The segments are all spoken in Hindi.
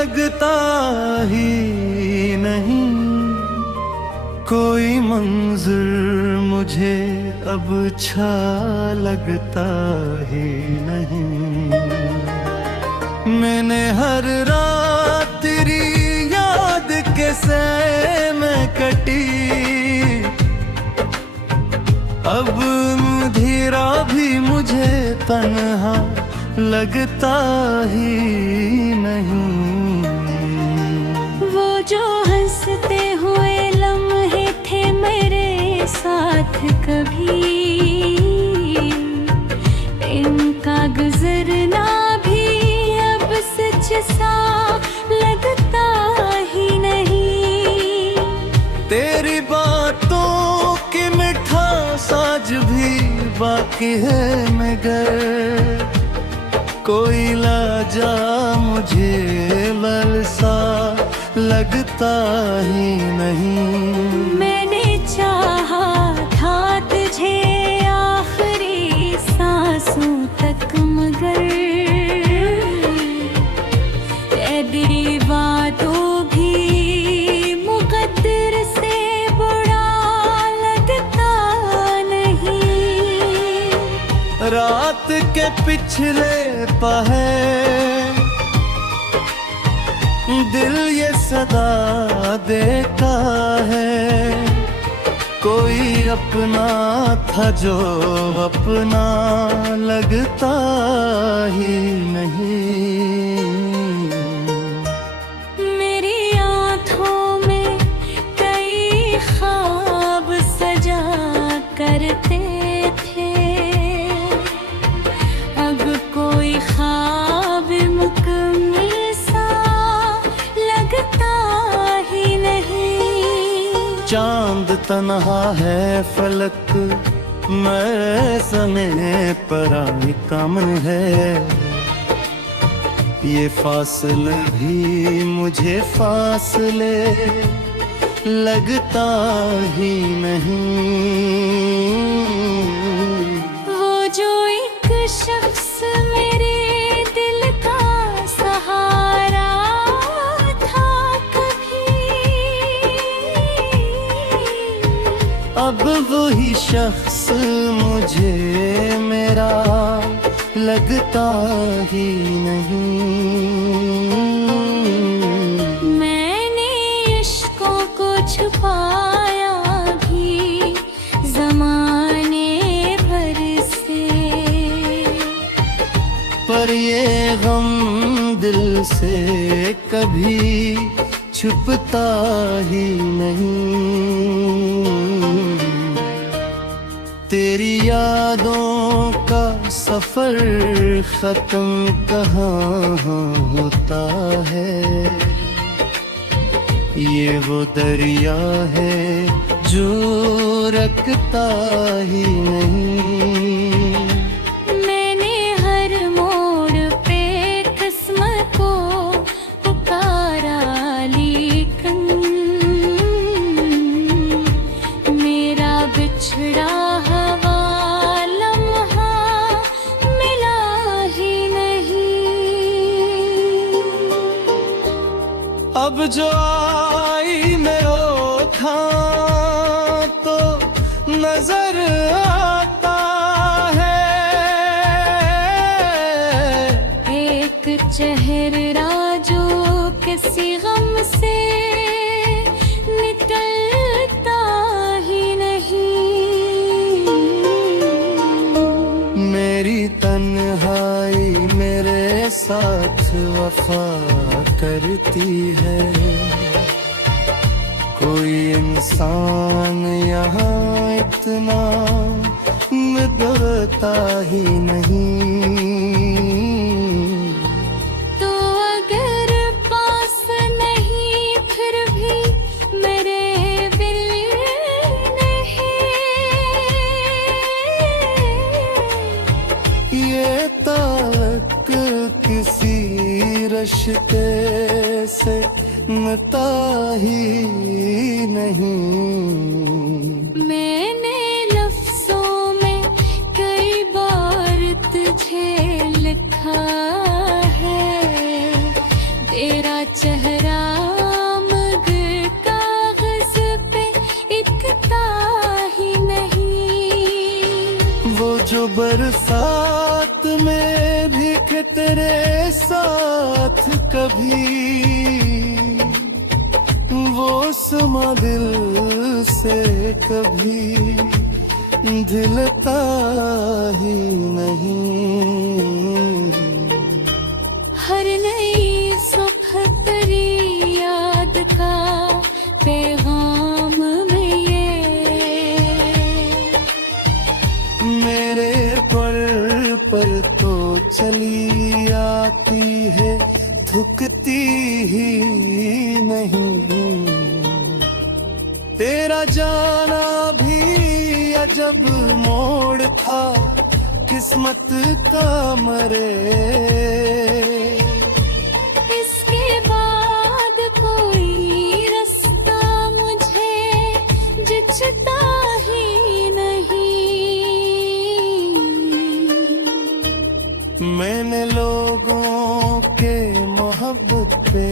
लगता ही नहीं, कोई मंजर मुझे अब अच्छा लगता ही नहीं। मैंने हर रात तेरी याद के सैर में कटी, अब धीरा भी मुझे तन्हा लगता ही नहीं। वो जो हंसते हुए लम्हे थे मेरे साथ कभी, इनका गुजरना भी अब सच सा लगता ही नहीं। तेरी बातों की मिठास आज भी बाकी है, मगर कोई लाजा मुझे ललसा लगता ही नहीं। मैंने चाहा था तुझे आखिरी सांसों तक, मगर तेरी बातों भी मुकद्दर से बुरा लगता नहीं। रात के पिछले पहर दिल ये सदा देता है, कोई अपना था जो अपना लगता ही नहीं। मेरी आँखों में कई ख्वाब सजा करते थे, अब कोई ख्वाब मुकम्मल सा लगता ही नहीं। चांद तन्हा है फलक मैं सने पराई कामन है, ये फासले भी मुझे फासले लगता ही नहीं। वो जो एक शख्स मेरे दिल का सहारा था कभी, अब वही शख्स मुझे मेरा लगता ही नहीं। मैंने इश्कों को छुपाया भी ज़माने भर से, पर ये गम दिल से कभी छुपता ही नहीं। तेरी यादों का सफर खत्म कहाँ होता है, ये वो दरिया है जो रखता ही नहीं। मैंने हर मोड़ पे किस्मत को पुकारा, लेकिन मेरा बिछड़ा हवा लम्हा मिला ही नहीं। अब जो आई मेरो था तो नजर आता है, एक चेहरा जो किसी गम से निकलता ही नहीं। मेरी तन्हाई मेरे साथ वफा करती है, कोई इंसान यहाँ इतना मिलता ही नहीं। तो अगर पास नहीं फिर भी मेरे दिल नहीं, ये ताल्लुक किसी रिश्ते से नता ही नहीं। मैंने लफ्जों में कई बार तुझे लिखा है, तेरा चेहरा मगर कागज पे इकता ही नहीं। वो जो बरसात में भीगे तेरे साथ कभी, वो समा दिल से कभी दिलता ही नहीं। हर नई सुबह तेरी याद का पैगाम में ये मेरे पर तो चली आती है, थुकती ही नहीं। तेरा जाना भी अजब मोड़ था, किस्मत का मरे। इसके बाद कोई रास्ता मुझे जचता ही नहीं। मैंने लोगों के मोहब्बत पे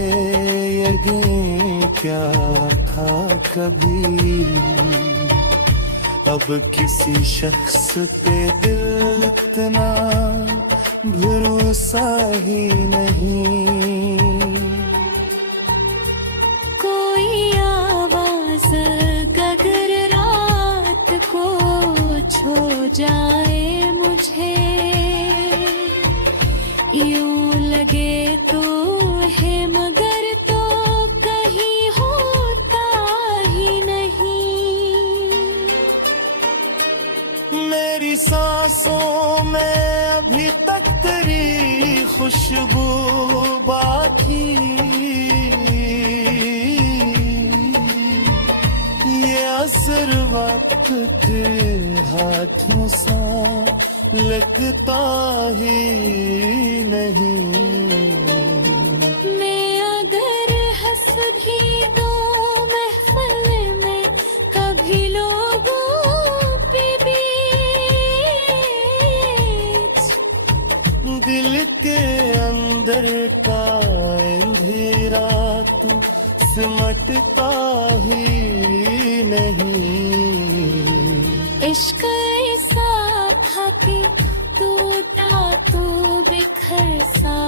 यकीन क्या था कभी, अब किसी शख्स पे दिल इतना भरोसा ही नहीं। कोई आवाज अगर रात को छो जाए मुझे, यूं लगे तो है मगर तो कहीं होता ही नहीं। मेरी सांसों में अभी तक तेरी खुशबू बाकी, ये असर वक्त के हाथों सा लगता ही नहीं। मैं अगर हंस भी दूं महफिल में कभी लोगों पे बीच, दिल के अंदर का अंधेरा तू सिमटता ही नहीं। इश्क ऐसा था कि टूटा तो बिखर सा